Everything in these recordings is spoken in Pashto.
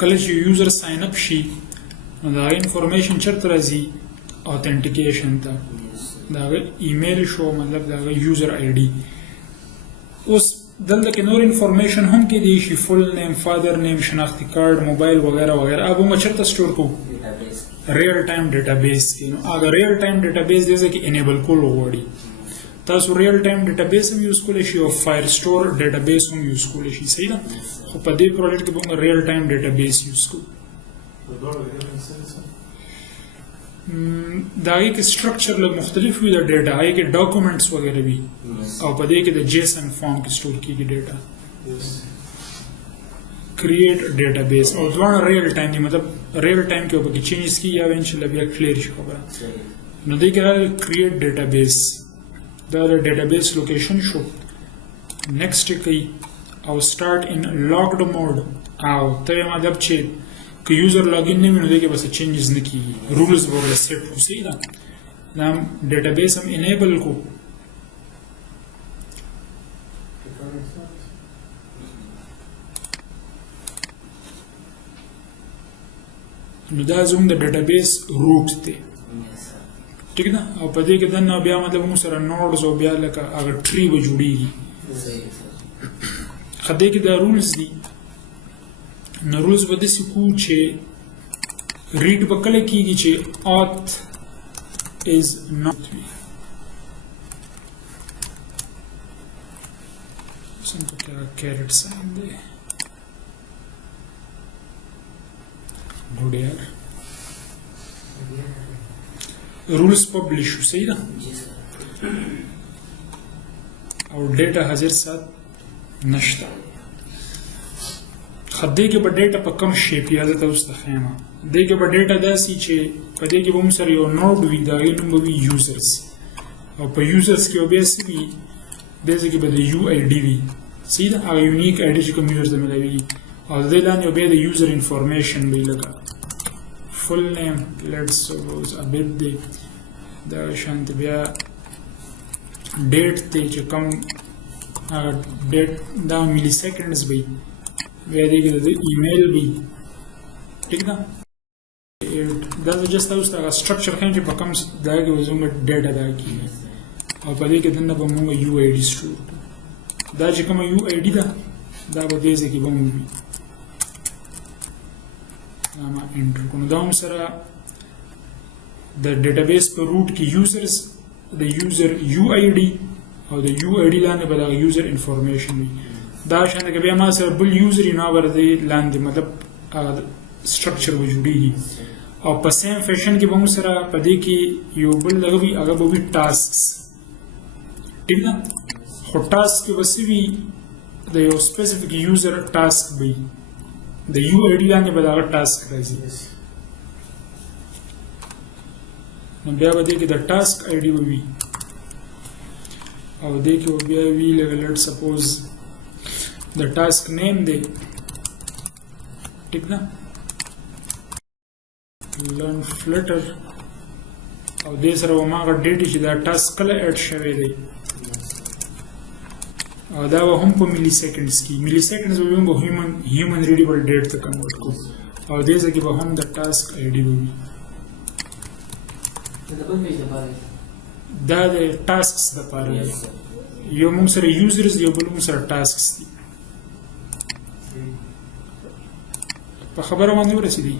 کله چې یوزر ساين اپ شي نو دا انفارمیشن چرته راځي authentication ته دا ایمیل شو مطلب دا یوزر آی ډي اوس دلته کې نور انفارمیشن هم کې دی شي فل نیم فادر نیم شناختی کارت موبایل وغیرہ وغیرہ اب موږ چرته سٹور کو ریل ټایم ډیټابیس کې نو هغه ریل ټایم ډیټابیس دې کې انیبل کول غواړي تاسو ریل ټایم ډیټابیس هم یوز کولای شي او فایر سٹور ډیټابیس هم یوز کولای شي صحیح ده خو په دې پروجیکټ کې موږ ریل ټایم ډیټابیس یوز کوو دا یې کې سټرکچر له مختلف وي د ډیټا یې کې ډاکومېنټس وغیرہ وي او په دې کې د جیسن فارم کې سٹور کیږي ډیټا کریټ ډیټابیس او ځوان ریل ټایم دی مطلب ریل ټایم کې به چینجز کی یا ان شاء الله بیا کلیر شي خبره نو دې کې کریټ ډیټابیس دا د ډیټابیس لوکیشن شو نیکسټ کوي او سٹارټ ان لاګډ موډ او ته مطلب چې که یوزر لاګین نه وي نو دې کې بس چینجز نه کیږي رولز وغیرہ سیټ وسی دا نام ډیټابیس هم انیبل کو نو دا زموږ د ډیټابیس روټ دی ٹھیک ده او په دې کې دنه بیا مطلب موږ سره نوډز او بیا لکه هغه ټری به جوړیږي خدای کې دا رولز دي نو رولز به داسې کو چې ریډ به کله کېږي چې auth is not وي څنګه کې کیرټ ساين دی ګوډ یار رولز پبلش شو صحیح ده او ډیټا حاضر سات نشته خدای کې به ډیټا په کم شیپ یاد تاسو ته خیمه دې کې به ډیټا داسي چې په دې کې به موږ سره یو نوډ وي دا یې نوم به وي یوزرز او په یوزرز کې به څه وي دې کې به د یو آی ډي وي صحیح ده هغه یونیک آی ډي چې کوم یوزر ته ملایوي او دې لاندې به د یوزر انفارمیشن وی لګا full name let's suppose a bit the شانت بیا date ته چې کوم date دا ملي سیکنډز وي بیا دې کې د ایمیل وي ٹھیک ده دا جست اوس دا سټرکچر خین چې په کوم دا کې وزوم ډیټا دا کیږي او په دې کې دنه به موږ یو آی ډي سټور دا چې کوم یو آی ډي دا به دې ځکه به موږ ما انټر کوو دا هم سره د ډیټابیس په روټ کې یوزرز د یوزر یو آی ډي او د یو آی ډي لاندې به د یوزر انفارمیشن وي دا شان کې بیا ما سره بل یوزر نه ورته لاندې مطلب سټرکچر و جوړیږي او په سیم فیشن کې به موږ سره په دې کې یو بل لګوي هغه به وي ټاسکس ټیک ده خو ټاسک کې وسوي د یو سپیسیفیک یوزر ټاسک وي د یو آی ډي لاندې به دا ټاسک راځي نو بیا به دې کې د ټاسک آی ډي وي او دې کې بیا وی لیټ سپوز د ټاسک نیم دی ٹھیک ده learn Flutter او دې سره وماغه ډیټا چې دا ټاسک کله اډ شوی دی او دا به هم په ملي سیکنډز کې ملي سیکنډز به هم هیومن ریډیبل ډیټ ته کنورټ کو او دې ځکه به هم د ټاسک آی ډي وي دا د ټاسکس لپاره یو موږ سره یوزرز یو بل موږ سره ټاسکس دي په خبره باندې ورسېدي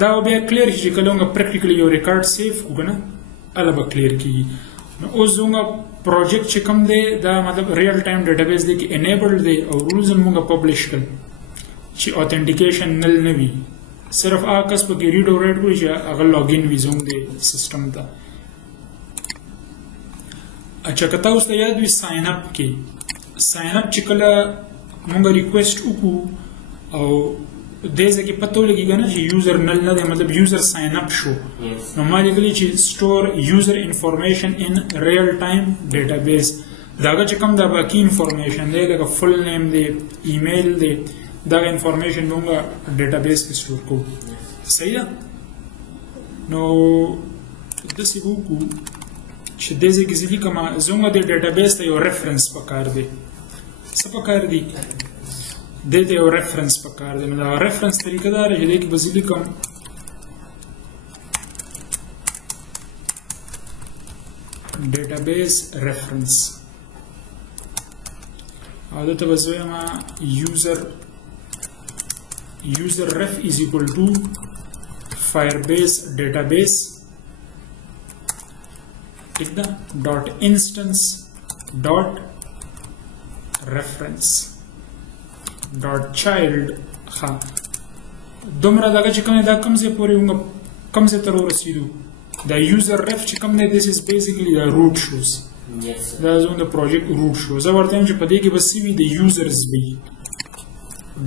دا بیا کلیر شي چې کله موږ پریکټیکلی یو ریکارډ سیف وګڼه اله به کلیر کیږي نو اوس زموږ پروجیکټ چې کوم دی دا مطلب ریل ټایم ډیټابیس دی کې انیبلډ دی او رولز موږ پبلش کړل چې اوتنټیکیشن نل نه وي صرف هغه کس په کې ریډ او رایټ کوي چې هغه لاګین وي زموږ د سیستم ته اچھا که تاسو ته یاد وي ساين اپ کې ساين اپ چې کله موږ ریکویسټ وکړو او دې ځکه پته ولګي کنه چې یوزر نل نه دی مطلب یوزر ساين اپ شو نو ما لیکلی چې سٹور یوزر انفارمیشن ان ریل ټایم ډیټابیس داګه چې کوم دا باقی انفارمیشن دی لکه فل نیم دی ایمیل دی دا انفارمیشن موږ ډیټابیس کې سٹور کوو صحیح ده نو د سی وکړو چې دې ځکه چې کومه زموږ د ډیټابیس ته یو ریفرنس پکار دی څه پکار دی دې ته یو ریفرنس پکار دی. نو دا ریفرنس طریقه دا ده چې دې کې به زه لیکم database reference او دلته به زه وایم user ref is equal to Firebase database ٹھیک ده dot instance dot reference dot child ها دومره دغه چې کوم دا کوم ځای پورې کوم ځای ته ورسېدو دا user ref چې کوم دی this is basically the root shows. دا زموږ د پروجیکټ روټ شو. زه ورته وایم چې په دې کې به څه وي د یوزرز وي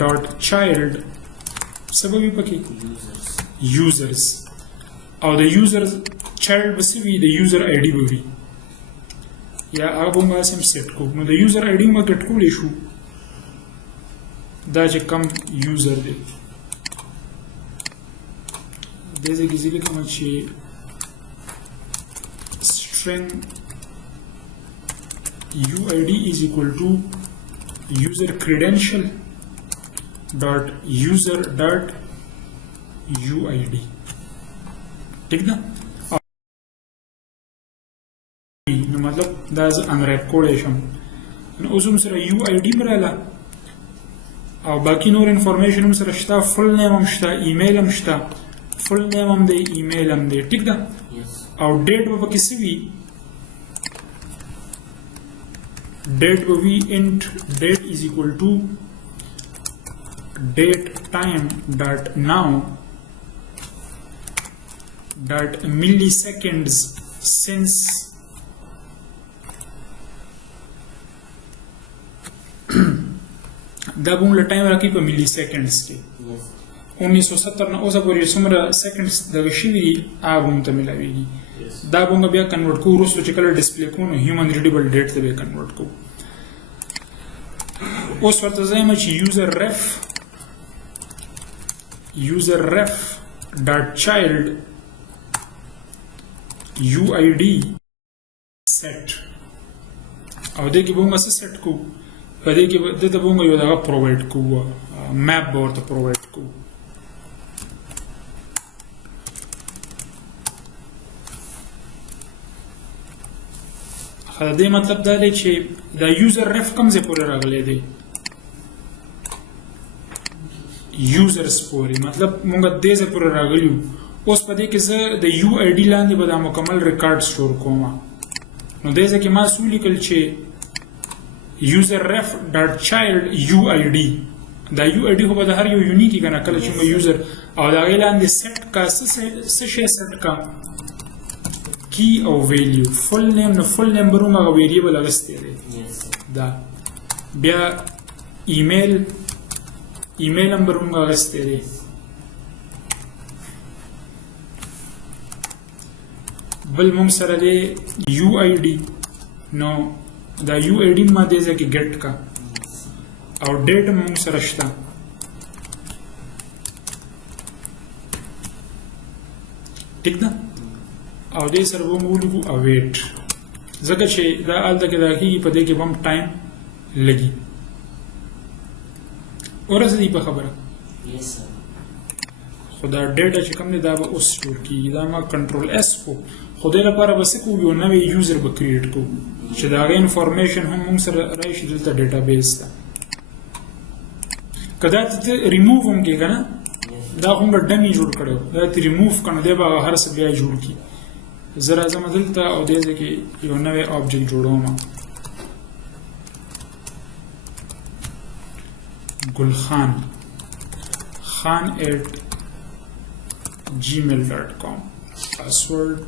ډاټ چایلډ څه به وي پکې یوزرز او د یوزرز چایلډ به څه وي د یوزر آی ډي به وي یا هغه به همداسې هم سیټ کوو. نو د یوزر آی ډي به ګټ کولی شو دا چې کم یوزر دی دې ځای کې زه لیکم چې string UID is equal to user credential dot user dot UID ٹھیک ده نو مطلب دا ز انریپ کولی شم. نو اوس هم سره UID مراله او باقي نور انفارمیشن هم سره شته فل نیم هم شته ایمیل هم شته فل نیم هم دی ایمیل هم دی ٹھیک ده او ډیټ به پکې څه وي date will be int date is equal to date time dot now dot milliseconds since دا بوم له ټایم راکې په ملي سیکنډز کې 1970 نه اوسه پورې څومره سیکنډز دغه شوي دي هغه بوم ته میلاویږي. دا بوم بیا کنورټ کوو وروسته چې کله ډسپلی کوو نو هیومن ریډیبل ډیټ ته به کنورټ کوو. اوس ورته زه یم چې user ref dot child UID set او دې کې به موږ څه سیټ کوو په دې کې دته به موږ یو دغه پرووایډ کوو میپ به ورته پرووایډ کوو. دا مطلب دا دی چې دا یوزر رف کوم ځای پورې راغلی دی یوزرز پورې مطلب مونږ دې ځای پورې راغلی یو. اوس په دې کې زه د یو آی ډي لاندې به دا مکمل ریکارډ سټور کوم. نو دې ځای کې ما څه ولیکل چې user ref dot child UID دا UID خو به د هر یو یونیک وي که نه کله چې موږ یوزر او د هغې لاندې سیټ کا څه شی سیټ کا کی او ویلیو فل نیم نو فل نیم به روم هغه ویریبل اغستی دی دا بیا ایمیل هم به روم اغستی دی بل مونږ سره دی UID نو دا UID ما دې ځای کې ګټ کا او ډیټ مونږ سره شته ټیک ده او دې سره به موږ ولیکو اویټ ځکه چې دا هلته کې دا کېږي په دې کې به هم ټایم لګي. ورسېدی په خبره خو دا ډیټا چې کوم دی دا به اوس سټور کېږي. دا ما کنټرول اس کو خو دې لپاره به څه کوو یو نوی یوزر به کریټ کوو چې د هغې انفارمیشن هم موږ سره راشي دلته ډیټابیس ته. که دا ته ریموو هم کړې که نه دا خو موږ ډمي جوړ کړی و دا ته ریموو که نو دی به هغه هر څه بیا جوړ کړي. زه راځم دلته او دې ځای کې یو نوی آبجکټ جوړوم ګلخان خان@gmail.com password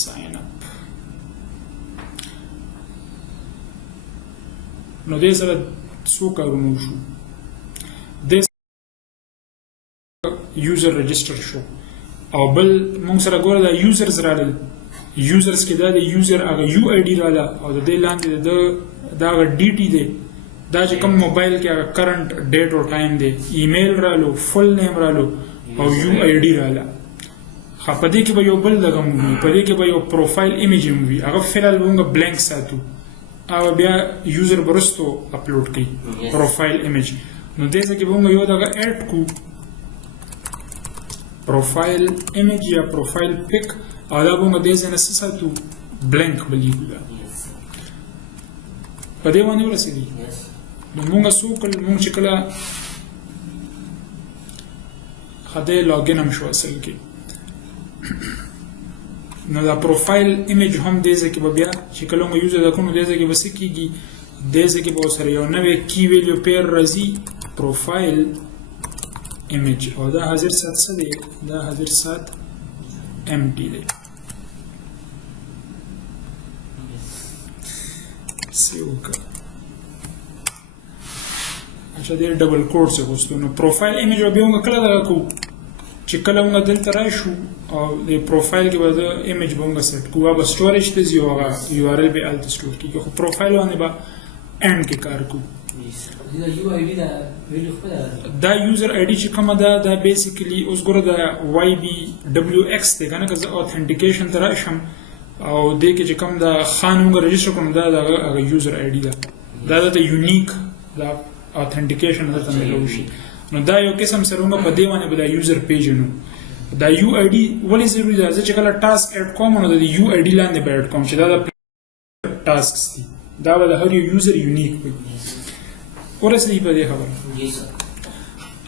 sign up. نو دې سره څو کارونه وشو. دې یوزر رجسټر شو او بل موږ سره ګوره دا یوزرز راغلل یوزرز کې دا د یوزر هغه یو آی ډي راغله او د دې لاندې دا هغه ډي ټي دی دا چې کوم موبایل کې هغه کرنټ ډیټ او ټایم دی ایمیل رالو فل نیم رالو او یو آی ډي رااله. په دې کې به یو بل دغه وي، په دې کې به یو پروفایل ایمیج هم وي، هغه فلحال به موږ بلینک ساتو او بیا یوزر به وروستو اپلوډ کوي پروفایل ایمیج. نو دې ځای کې به موږ یو دغه ایډ کو پروفایل ایمیج یا پروفایل پک، او دا به موږ دې ځای نه څه ساتو بلینک به لیکو. دا په دې باندې ورسېدي. نو موږ څه وکړل، موږ چې کله خدای لاګین هم شو اصل کې، نو دا پروفایل ایمیج هم دې ځای کې به بیا چې کله موږ یوزر دا کوو، دې ځای کې به څه کېږي، دې ځای کې به ورسره یو نوی کی ویلیو پیر راځي پروفایل ایمیج، او دا حاضر سات څه دی، دا حاضر سات امټي دی. سیو کا اچھا دې ډبل کوډ څه غوښتو. نو پروفایل ایمیج به موږ کله دا کوو چې کله موږ دلته راشو او د پروفایل کې به د ایمیج به موږ سیټ کوو، به سټوریج ته ځي او هغه یو آر ال به هلته سټور کېږي، خو پروفایل باندې به اینډ کې کار کوو. دا یوزر آی ډي چې کومه ده، دا بیسیکلی اوس ګوره د وای بي ډبلیو ایکس دی که نه، که زه اوتھنټیکیشن ته راشم او دې کې چې کوم د خان موږ رجسټر کړو، دا د هغه یوزر آی ډي ده، دا د یونیک دا اوتھنټیکیشن درته میلاو شي. نو دا یو قسم سره موږ په دې باندې به دا یوزر پیژنو. دا یو آی ډي ولې ضروري ده؟ زه چې کله ټاسک اډ کوم نو د یو آی ډي لاندې به اډ کوم چې دا د ټاسکس دي، دا به د هر یو یوزر یونیک وي. ورسېدي په دې خبره.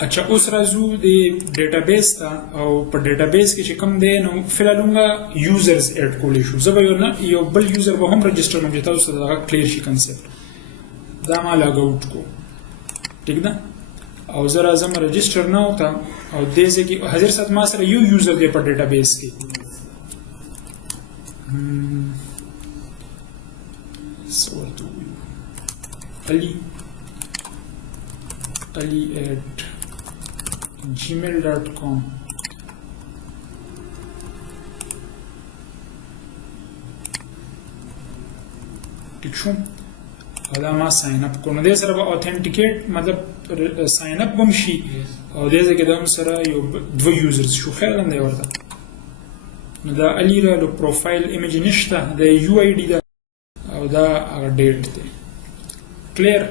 اچھا اوس راځو د ډیټابیس ته، او په ډیټابیس کې چې کوم دی نو فلحال موږ یوزرز اډ کولی شو. زه به یو بل یوزر به هم رجسټر کوم چې تاسو ته دغه کلیر شي کنسپټ. دا ما لاګ آوټ کو، ټیک ده، او زه راځم رجسټر نه وته، او دې ځای کې حاضر سات ما سره یو یوزر دی په ډیټابیس کې. څه ورته ووایو، ali@gmail.com. ټیک شو، دا ما ساین اپ کو. نو دې سره به اوتھنټیکیټ مطلب ساین اپ بم شي، او دې ځای کې د هم سره یو دوه یوزرز شو. خیر دی ورته. نو دا علي را پروفایل ایمیج نشته، د یو آی ډي ده، او دا هغه ډیټ دی. کلیر؟